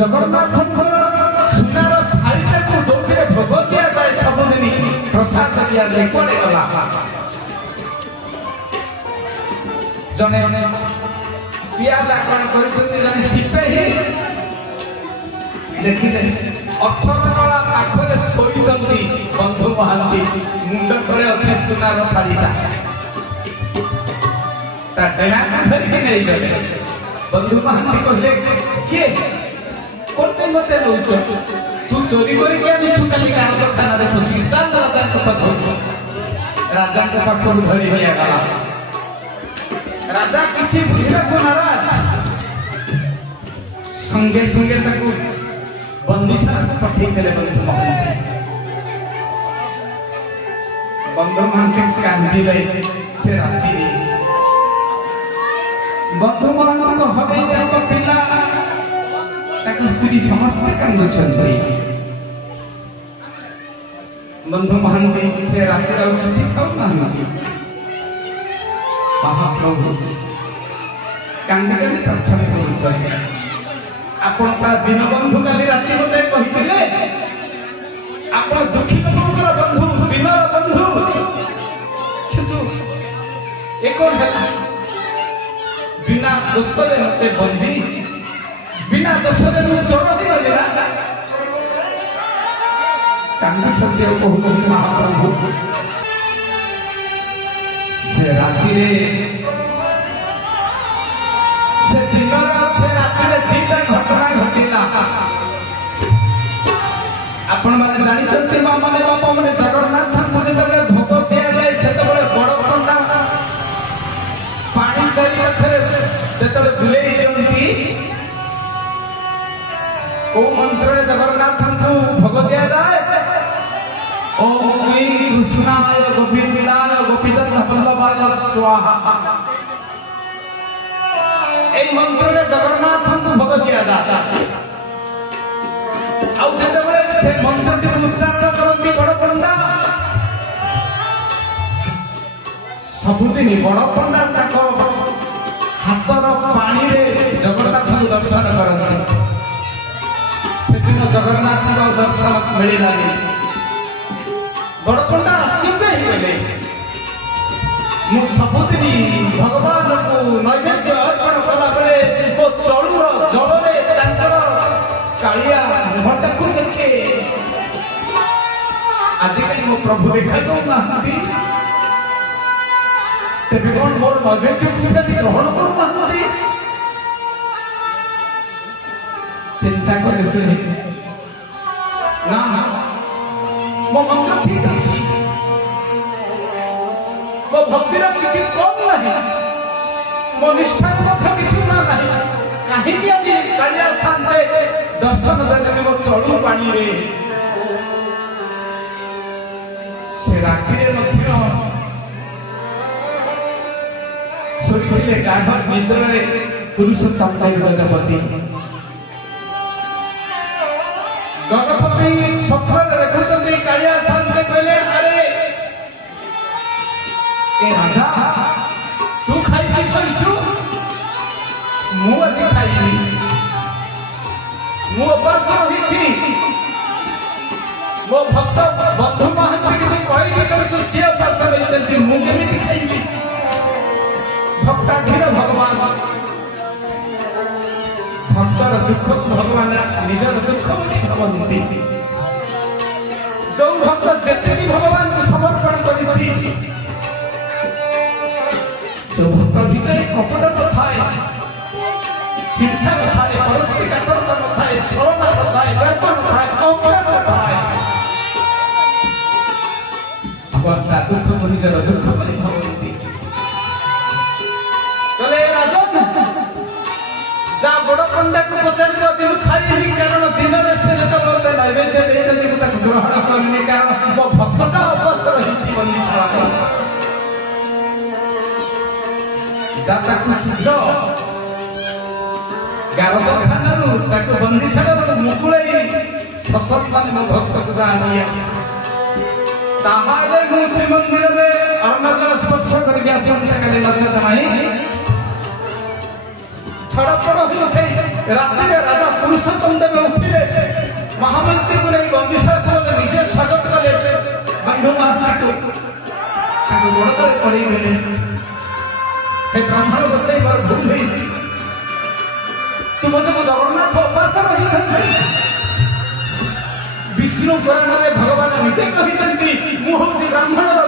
ଜଗନ୍ନାଥଙ୍କର ସୁନାର ଥାଳିଟାକୁ ଯୋଉଥିରେ ଭୋଗ ଦିଆଯାଏ ସବୁଦିନ ପ୍ରସାଦ ଦିଆଯାଏ କୁଆଡ଼େ ଗଲା? ଜଣେ ପିଆଦା କଣ କରିଛନ୍ତି, ଜଣେ ସିପେହୀ ଦେଖିଲେ 18 ନଳା ପାଖରେ ଶୋଇଛନ୍ତି ବନ୍ଧୁ ମହାନ୍ତି, ମୁଣ୍ଡ ତଳେ ଅଛି ସୁନାର ଥାଳିଟା, ତା ଡେଣାକୁ ଧରିକି ନେଇଗଲେ। ବନ୍ଧୁ ମହାନ୍ତି କହିଲେ, କିଏ କଣ ପାଇଁ ମତେ ନଉଛ? ତୁ ଚୋରି କରିକି ଆଣିଛୁ କାଲି କାରଖାନାରେ ପଶିକି, ଚାଲ ରାଜାଙ୍କ ପାଖକୁ। ରାଜାଙ୍କ ପାଖରୁ ଧରି ନିଆଗଲା। ରାଜା କିଛି ବୁଝିବାକୁ ନାରାଜ, ସଙ୍ଗେ ସଙ୍ଗେ ତାକୁ ବନ୍ଦିଶାଳାକୁ ପଠେଇଦେଲେ। ବନ୍ଧୁ ମହାନ୍ତି କାନ୍ଦିଲେ ସେ ରାତିରେ। ବନ୍ଧୁ ମହାନ୍ତି ହରେଇ ତାଙ୍କ ପିଲା, ତାଙ୍କ ସ୍ତ୍ରୀ ସମସ୍ତେ କାନ୍ଦୁଛନ୍ତି। ବନ୍ଧୁ ମହାନ୍ତି ସେ ରାତିରେ ଆଉ କିଛି ଖାଉନାହାନ୍ତି। ମହାପ୍ରଭୁ କାନ୍ଦି କାନ୍ଦି ପ୍ରାର୍ଥନା କରୁଛନ୍ତି, ଆପଣ ତା ଦୀନବନ୍ଧୁ କାଲି ରାତି ମତେ କହିଥିଲେ, ଆପଣ ଦୁଃଖୀ ଲୋକଙ୍କର ବନ୍ଧୁ, ଦିନର ବନ୍ଧୁ, କିନ୍ତୁ ଏ କଣ ହେଲା? ବିନା ଦୋଷରେ ମତେ ବନ୍ଦୀ, ବିନା ଦୋଷରେ ମୁଁ ଚୋର ହେଇଗଲି ନା? କାନ୍ଦୁଛନ୍ତି ଆଉ କହୁଛନ୍ତି, ମହାପ୍ରଭୁ ସେ ରାତିରେ, ସେ ଦିନର ସେ ରାତିରେ ଦିଟା ଘଟଣା ଘଟିଲା। ଆପଣ ମାନେ ଜାଣିଛନ୍ତି, ମା ମାନେ ବାପା ମାନେ, ଜଗନ୍ନାଥଙ୍କୁ ଯେତେବେଳେ ଭୋଗ ଦିଆଯାଏ ସେତେବେଳେ ବଡ ପଣ୍ଡା ପାଣି ଚାରି ପାଖରେ ଯେତେବେଳେ ବୁଲେଇ ଦିଅନ୍ତି, କୋଉ ମନ୍ତ୍ରରେ ଜଗନ୍ନାଥଙ୍କୁ ଭୋଗ ଦିଆଯାଏ? ଓଁ କ୍ଲିଂ କୃଷ୍ଣାୟ ଗୋବିନ୍ଦାୟ ଗୋପୀଜନ ବଲ୍ଲଭାୟ ସ୍ୱାହା। এই মন্ত্রে জগন্নাথଙ୍କୁ ভোগ দিয়াযাଏ। ଆଉ ଯେତେବେଳେ ସେ ମନ୍ତ୍ରଟିକୁ ଉଚ୍ଚାରଣ କରନ୍ତି ବଡ ପଣ୍ଡା, ସବୁଦିନ ବଡ ପଣ୍ଡା ତାଙ୍କ ହାତର ପାଣିରେ ଜଗନ୍ନାଥଙ୍କୁ ଦର୍ଶନ କରନ୍ତି। ସେଦିନ ଜଗନ୍ନାଥଙ୍କ ଦର୍ଶନ ମିଳିଲାନି। ବଡ ପଣ୍ଡା ଆଶ୍ଚର୍ଯ୍ୟ ହେଇଗଲେ, ମୁଁ ସବୁଦିନ ଭଗବାନଙ୍କୁ ନୈବେଦ୍ୟ ଅର୍ପଣ କଲା ବେଳେ ମୋ ଚଳୁର ଜଳରେ ତାଙ୍କର କାଳିଆ ମୁହଁଟାକୁ ଦେଖେ, ଆଜିକାଲି ମୋ ପ୍ରଭୁ ଦେଖା ଦଉନାହାନ୍ତି, ତେବେ କଣ ମୋର ନୈବେଦ୍ୟକୁ ସେ ଗ୍ରହଣ କରୁନାହାନ୍ତି? ଚିନ୍ତା କଲେ ସେ, ନା ମୋ ମନ୍ତ୍ର ଠିକ ଅଛି, ମୋ ଭକ୍ତିର କିଛି କମ ନାହିଁ, ମୋ ନିଷ୍ଠାର ମଧ୍ୟ କିଛି ନାହିଁ, କାହିଁକି ଆଜି କାଳିଆ ସାନ୍ତେ ଦର୍ଶନ ଦେଲେନି ମୋ ଚଳୁ ପାଣିରେ? ସେ ରାତିରେ ମଧ୍ୟ ଶୋଇଥିଲେ ଗାଢ ନିଦ୍ରାରେ ପୁରୁଷୋତ୍ତମ ଗଜପତି। ଗଜପତି ସ୍ୱପ୍ନରେ ଦେଖୁଛନ୍ତି, କାଳିଆ ସାନ୍ତେ କହିଲେ, ଆରେ ଏ ରାଜା, ତୁ ଖାଇକି ଶୋଇଛୁ, ମୁଁ ଆଜି ଖାଇବି, ମୁଁ ଉପାସ ରହିଛି। ମୋ ଭକ୍ତ ବନ୍ଧୁ ମହାନ୍ତି କିନ୍ତୁ କହିକି କରୁଛୁ, ସିଏ ଉପାସ ରହିଛନ୍ତି, ମୁଁ କେମିତି ଖାଇବି? ଭକ୍ତାଧୀର ଭଗବାନ, ଭକ୍ତର ଦୁଃଖକୁ ଭଗବାନ ନିଜର ଦୁଃଖ ବୋଲି ଭାବନ୍ତି। ଯୋଉ ଭକ୍ତ ଯେତିକି ଭଗବାନଙ୍କୁ ସମର୍ପଣ କରିଛି, ଯୋଉ ଭକ୍ତ ଭିତରେ କପଟ ନଥାଏ, ହିଂସା ନଥାଏ, ପରସ୍ପରୀ କାତରତା ନଥାଏ, ଛଳନା ନଥାଏ, ବ୍ୟର୍ଥ ନଥାଏ, ଅଜ୍ଞାନ ନଥାଏ, ଭଗବାନ ତା ଦୁଃଖକୁ ନିଜର ଦୁଃଖ ବୋଲି ଭାବନ୍ତି। କହିଲେ, ରାଜନ ଯା ବଡ ପଣ୍ଡାକୁ ପଚାରିବ, ଦିନ ଖାଇନି, କାରଣ ଦିନରେ ସେ ଯେତେବେଳେ ନୈବେଦ୍ୟ ଦେଇଛନ୍ତି ମୁଁ ତାକୁ ଗ୍ରହଣ କରିନି, କାରଣ ମୋ ଭକ୍ତଟା ଅବଶ୍ୟ ରହିଛି ବନ୍ଦିଶାଳାରେ। ଯା ତାକୁ ଶୀଘ୍ର ଗାରଦଖାନାରୁ ତାକୁ ବନ୍ଦିଶାଳାରୁ ମୁକୁଳେଇ ସସମ୍ମାନେ ମୋ ଭକ୍ତକୁ ଯା ଆଣି ଆସି, ତାହେଲେ ମୁଁ ଶ୍ରୀମନ୍ଦିରରେ ଅର୍ଣ୍ଣଜଳ ସ୍ପର୍ଶ କରିକି ଆସିଛି, କାଲି ନଚେତ ନାହିଁ। ଛଡ଼ପଡ଼ ହୋଇ ସେ ରାତିରେ ରାଜା ପୁରୁଷୋତ୍ତମ ଦେବ ଉଠିଲେ ମହାମନ୍ତ୍ରୀଙ୍କୁ ନେଇ ବନ୍ଦିଶାଳାରେ ନିଜେ ସ୍ୱାଗତ କଲେ ବନ୍ଧୁ ମହାନ୍ତି ତାଙ୍କ ଗୋଡ଼ ତଳେ ପଡ଼ିଗଲେ हे ब्राह्मण गोसाई मोर भूल होइछि तुम जो जगन्नाथ उपास रहिछन्ति विष्णु पुराण में भगवान निजे कहिछन्ति मु होछि ब्राह्मणर